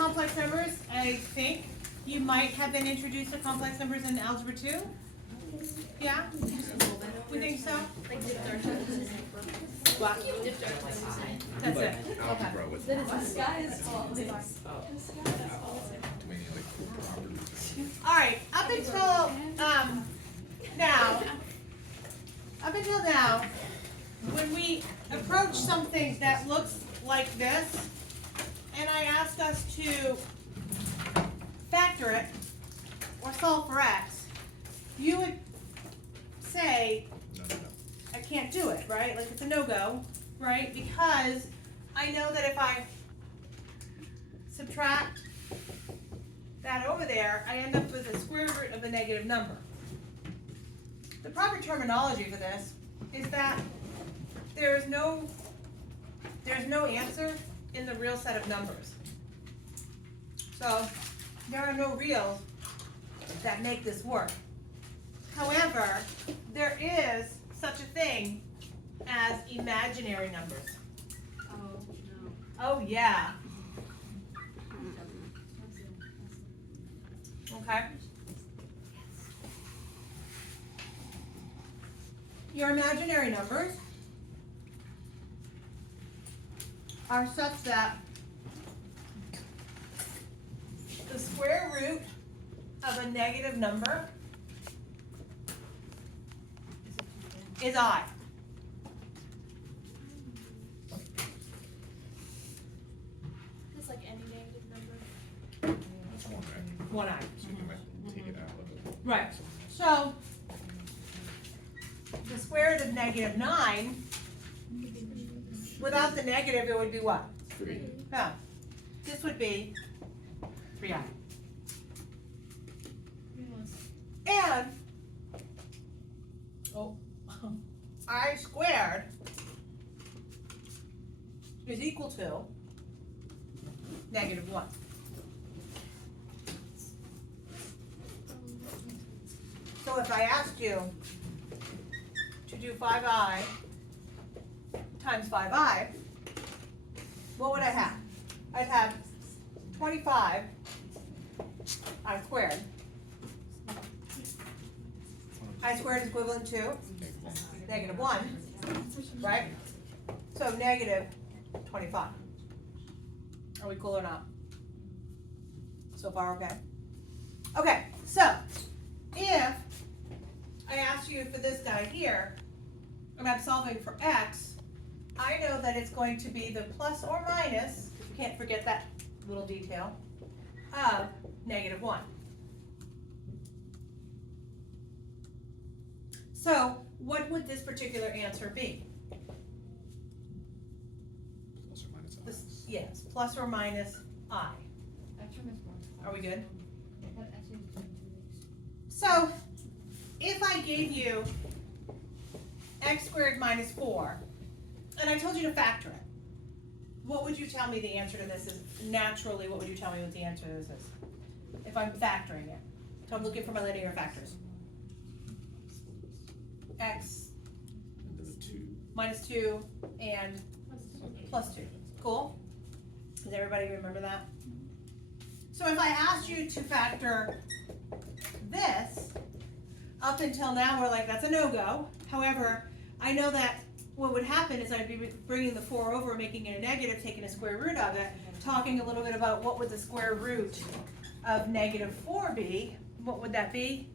complex numbers, I think you might have been introduced to complex numbers in Algebra 2. Yeah? We think so? Like dipped our toes. What? Dipped our toes. That's it. Algebra with Then it's the sky is falling. too many like properties. All right, up until now, when we approach something that looks like this, and I ask us to factor it or solve for x, you would say, No. I can't do it, right? Like it's a no-go, right? Because I know that if I subtract that over there, I end up with a square root of a negative number. The proper terminology for this is that there's no answer in the real set of numbers. So there are no reals that make this work. However, there is such a thing as imaginary numbers. Oh, no. Oh yeah. Okay. Your imaginary numbers are such that the square root of a negative number is I. It's like any negative number. It's one right. One I. So you might take it out of it. Right. So the square root of negative 9, without the negative, it would be what? 3. No. This would be 3i. And I squared is equal to negative 1. So if I asked you to do 5i times 5i, what would I have? I'd have 25 I squared. I squared is equivalent to negative 1, right? So negative 25. Are we cool or not? So far, okay? Okay, so if I ask you for this guy here, and I'm solving for x, I know that it's going to be the plus or minus, you can't forget that little detail, of negative 1. So what would this particular answer be? Plus or minus I. This, yes, plus or minus I. Are we good? So if I gave you x squared minus 4, and I told you to factor it, what would you tell me the answer to this is? Naturally, what would you tell me what the answer to this is? If I'm factoring it. So I'm looking for my linear factors. X And then 2. minus 2 and plus 2. Cool? Does everybody remember that? So if I asked you to factor this, up until now we're like, that's a no-go. However, I know that what would happen is I'd be bringing the 4 over, making it a negative, taking a square root of it, talking a little bit about what would the square root of negative 4 be. What would that be?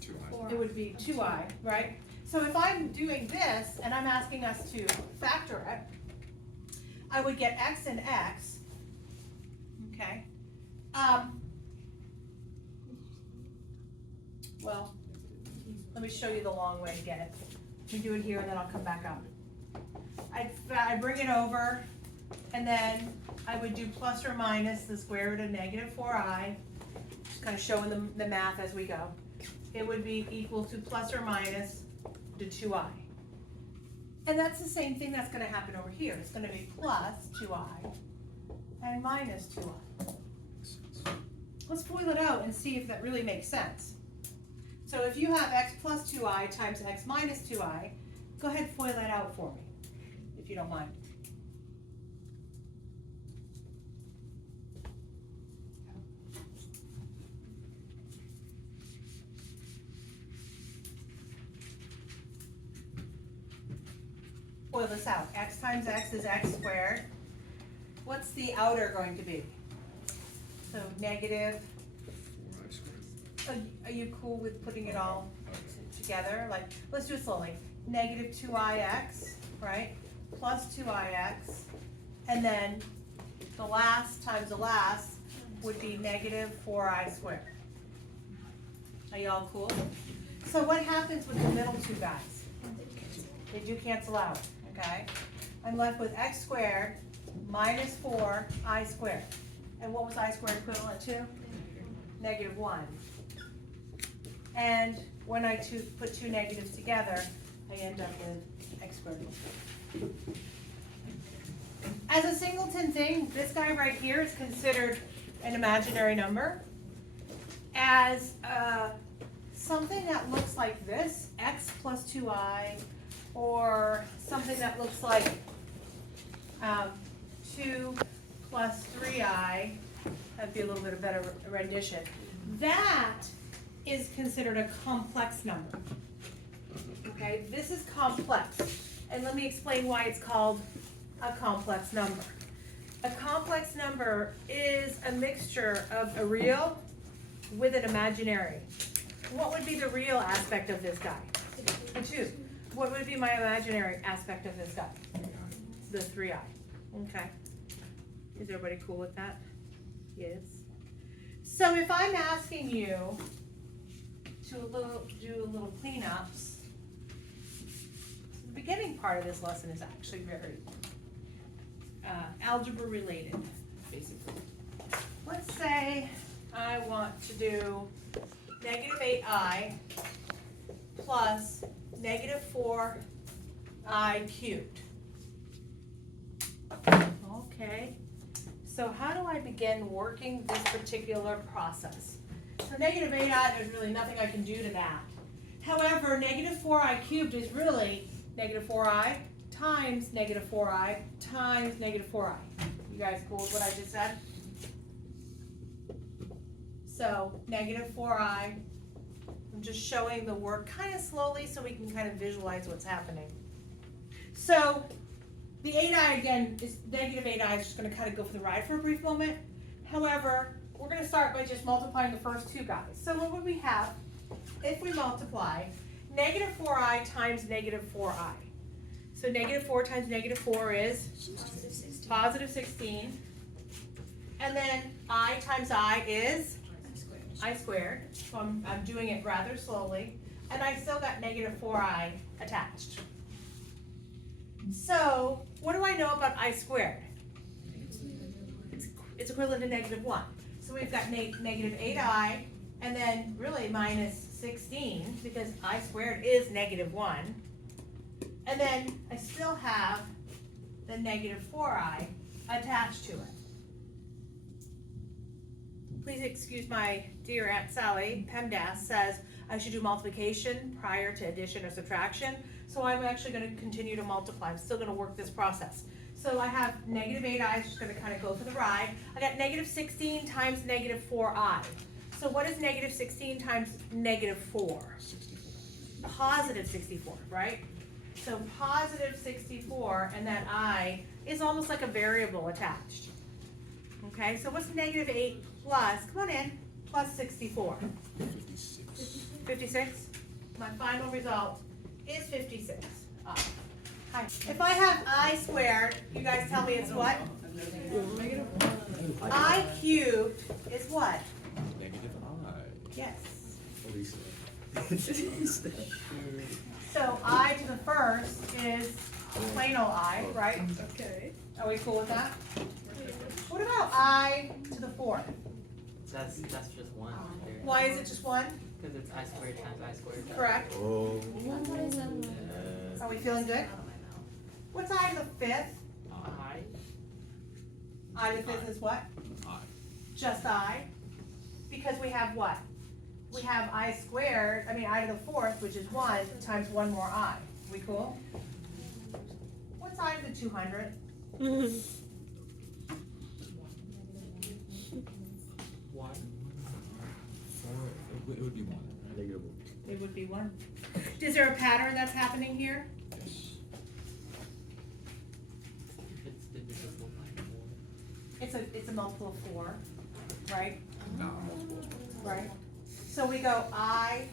2i. It would be 2i, right? So if I'm doing this and I'm asking us to factor it, I would get x and x, okay? Well, let me show you the long way to get it. We do it here and then I'll come back up. I bring it over and then I would do plus or minus the square root of negative 4i, just kind of showing the math as we go. It would be equal to plus or minus the 2i. And that's the same thing that's going to happen over here. It's going to be plus 2i and minus 2i. Let's FOIL it out and see if that really makes sense. So if you have x plus 2i times x minus 2i, go ahead and FOIL that out for me, if you don't mind. FOIL this out. X times x is x squared. What's the outer going to be? So negative, 4i squared. are you cool with putting it all Okay. together? Like, let's do it slowly. Negative 2ix, right? Plus 2ix. And then the last times the last would be negative 4i squared. Are y'all cool? So what happens with the middle two guys? They do cancel out, okay? I'm left with x squared minus 4i squared. And what was I squared equivalent to? Negative 1. And when I put two negatives together, I end up with x squared. As a singleton thing, this guy right here is considered an imaginary number. As something that looks like this, x plus 2i, or something that looks like 2 plus 3i, that'd be a little bit of better rendition. That is considered a complex number. Okay, this is complex. And let me explain why it's called a complex number. A complex number is a mixture of a real with an imaginary. What would be the real aspect of this guy? A 2. What would be my imaginary aspect of this guy? The 3i. Okay. Is everybody cool with that? Yes. So if I'm asking you to do a little cleanups, the beginning part of this lesson is actually very algebra related, basically. Let's say I want to do negative 8i plus negative 4i cubed. Okay, so how do I begin working this particular process? So negative 8i, there's really nothing I can do to that. However, negative 4i cubed is really negative 4i times negative 4i times negative 4i. You guys cool with what I just said? So negative 4i, I'm just showing the work kind of slowly so we can kind of visualize what's happening. So the 8i again is negative 8i is just going to kind of go for the ride for a brief moment. However, we're going to start by just multiplying the first two guys. So what would we have if we multiply negative 4i times negative 4i? So negative 4 times negative 4 is positive 16. And then I times I is I squared. So I'm doing it rather slowly. And I still got negative 4i attached. So what do I know about I squared? It's equivalent to negative 1. So we've got negative 8i and then really minus 16 because I squared is negative 1. And then I still have the negative 4i attached to it. Please excuse my dear Aunt Sally, PEMDAS says I should do multiplication prior to addition or subtraction. So I'm actually going to continue to multiply. I'm still going to work this process. So I have negative 8i, is just going to kind of go for the ride. I got negative 16 times negative 4i. So what is negative 16 times negative 4? 64. Positive 64, right? So positive 64, and that I is almost like a variable attached. Okay, so what's negative 8 plus, come on in, plus 64? 56. 56? My final result is 56. Hi. If I have I squared, you guys tell me it's what? I cubed is what? Negative I. Yes. What do you say? So I to the first is plain old I, right? Okay. Are we cool with that? What about I to the fourth? That's just one. Why is it just one? Because it's I squared times I squared. Correct. Oh. Are we feeling good? What's I to the fifth? I to the fifth is what? I. Just I. Because we have what? We have I squared, I to the fourth, which is 1, times one more I. We cool? What's I to the 200? One. It would be 1. Negative 1. It would be 1. Is there a pattern that's happening here? Yes. it's a multiple of 4, right? Not multiple. Right. So we go I,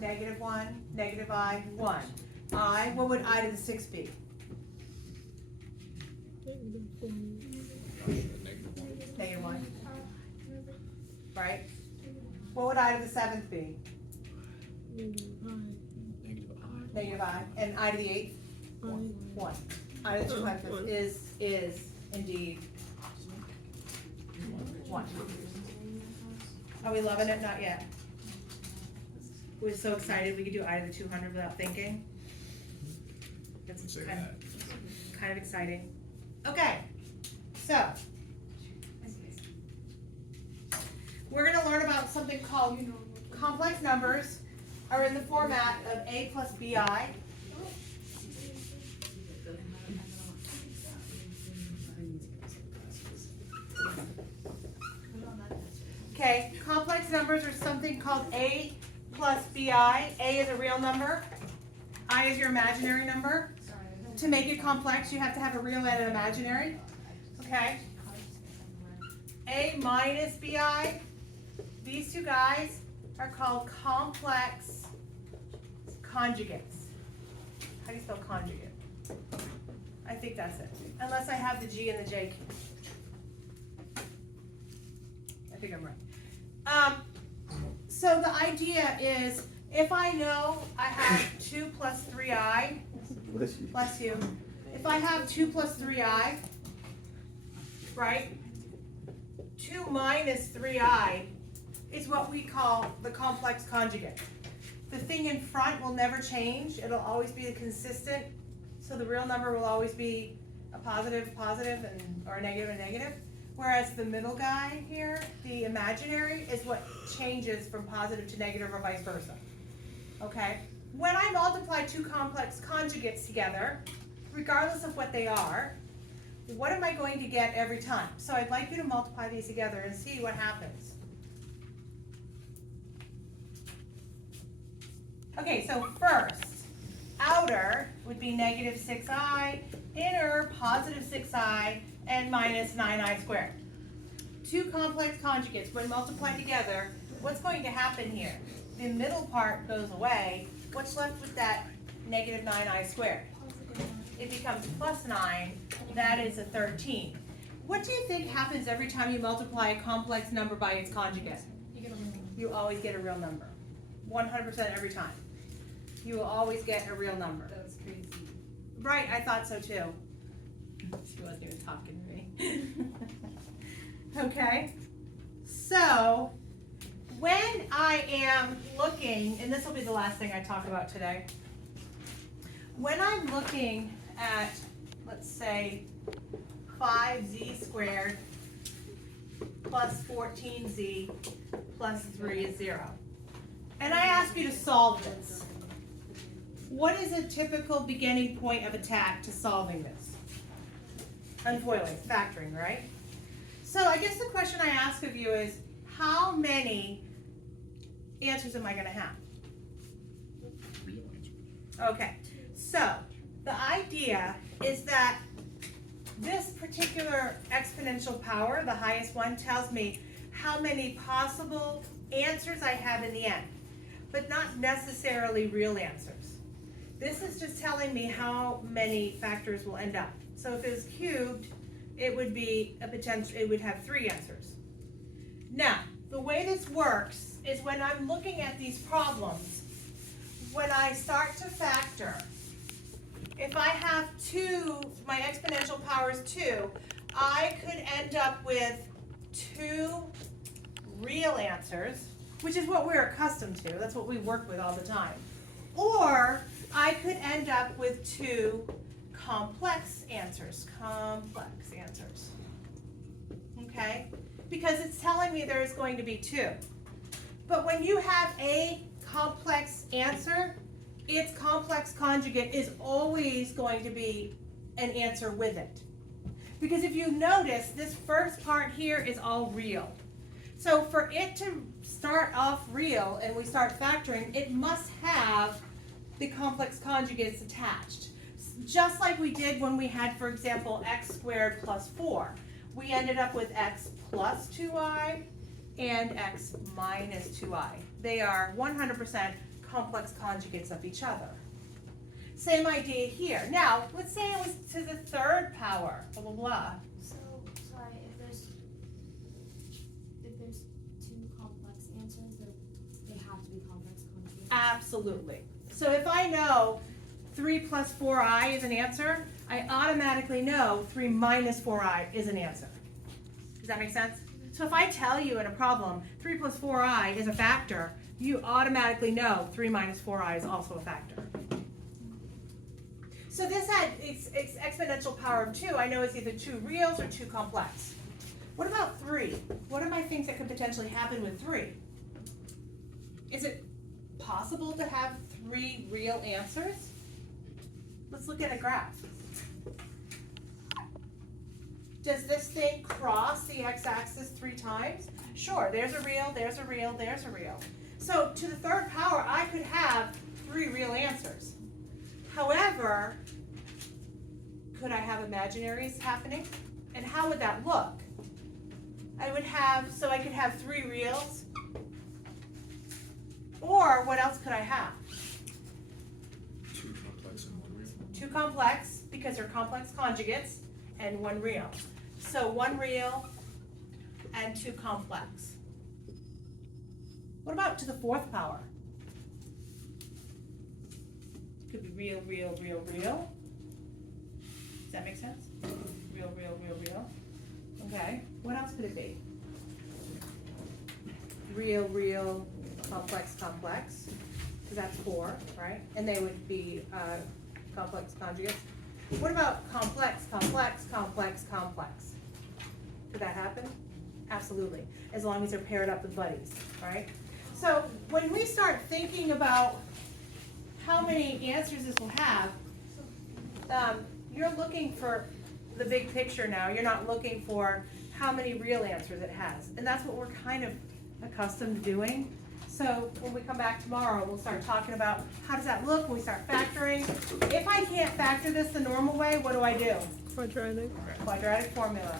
-1, -I, 1. I, what would I to the 6 be? -1. Right? What would I to the 7th be? Negative I. -I. And I to the 8th? 1. I to the 200th is indeed 1. Are we loving it? Not yet. We're so excited we could do I to the 200 without thinking. It's Say kind that. kind of exciting. Okay, so we're gonna learn about something called complex numbers are in the format of A plus BI. Okay, complex numbers are something called A plus BI. A is a real number. I is your imaginary number. To make it complex, you have to have a real and an imaginary. Okay? A minus BI. These two guys are called complex conjugates. How do you spell conjugate? I think that's it. Unless I have the G and the J. I think I'm right. So the idea is, if I know I have 2 plus 3i, bless you. If I have 2 plus 3i, right? 2 minus 3i is what we call the complex conjugate. The thing in front will never change. It'll always be consistent. So the real number will always be a positive, and or a negative. Whereas the middle guy here, the imaginary, is what changes from positive to negative or vice versa. Okay? When I multiply two complex conjugates together, regardless of what they are, what am I going to get every time? So I'd like you to multiply these together and see what happens. Okay, so first, outer would be negative 6i, inner positive 6i, and minus 9i squared. Two complex conjugates, when multiplied together, what's going to happen here? The middle part goes away. What's left with that negative 9i squared? It becomes plus 9. That is a 13. What do you think happens every time you multiply a complex number by its conjugate? You always get a real number. 100% every time. You will always get a real number. That's crazy. Right, I thought so too. She wasn't even talking to me. Okay, so when I am looking, and this will be the last thing I talk about today. When I'm looking at, let's say, 5z squared plus 14z plus 3 is 0. And I ask you to solve this. What is a typical beginning point of attack to solving this? Unfoiling, factoring, right? So I guess the question I ask of you is, how many answers am I going to have? Real answer. Okay, so the idea is that this particular exponential power, the highest one, tells me how many possible answers I have in the end, but not necessarily real answers. This is just telling me how many factors will end up. So if it was cubed, it would be a potential, it would have 3 answers. Now, the way this works is when I'm looking at these problems, when I start to factor, if I have 2, my exponential power is 2, I could end up with 2 real answers, which is what we're accustomed to. That's what we work with all the time. Or I could end up with 2 complex answers. Okay? Because it's telling me there is going to be 2. But when you have a complex answer, its complex conjugate is always going to be an answer with it. Because if you notice, this first part here is all real. So for it to start off real and we start factoring, it must have the complex conjugates attached. Just like we did when we had, for example, x squared plus 4. we ended up with x plus 2i and x minus 2i. They are 100% complex conjugates of each other. Same idea here. Now, let's say it was to the third power, blah, blah, blah. So, sorry, if there's two complex answers, they have to be complex conjugates. Absolutely. So if I know 3 plus 4i is an answer, I automatically know 3 minus 4i is an answer. Does that make sense? So if I tell you in a problem 3 plus 4i is a factor, you automatically know 3 minus 4i is also a factor. So this had it's exponential power of 2. I know it's either 2 reals or 2 complex. What about 3? What are my things that could potentially happen with 3? Is it possible to have 3 real answers? Let's look at a graph. Does this thing cross the x-axis 3 times? Sure, there's a real, there's a real, there's a real. So to the third power, I could have 3 real answers. However, could I have imaginaries happening? And how would that look? I could have 3 reals. Or what else could I have? 2 complex and 1 real. 2 complex, because they're complex conjugates, and 1 real. So 1 real and 2 complex. What about to the 4th power? Could be real, real, real, real. Does that make sense? Real, real, real, real. Okay, what else could it be? Real, real, complex, complex, because that's 4, right? And they would be complex conjugates. What about complex, complex, complex, complex? Could that happen? Absolutely, as long as they're paired up with buddies, right? So when we start thinking about how many answers this will have, you're looking for the big picture now. You're not looking for how many real answers it has. And that's what we're kind of accustomed to doing. So when we come back tomorrow, we'll start talking about how does that look when we start factoring. If I can't factor this the normal way, what do I do? Quadratic. Quadratic formula.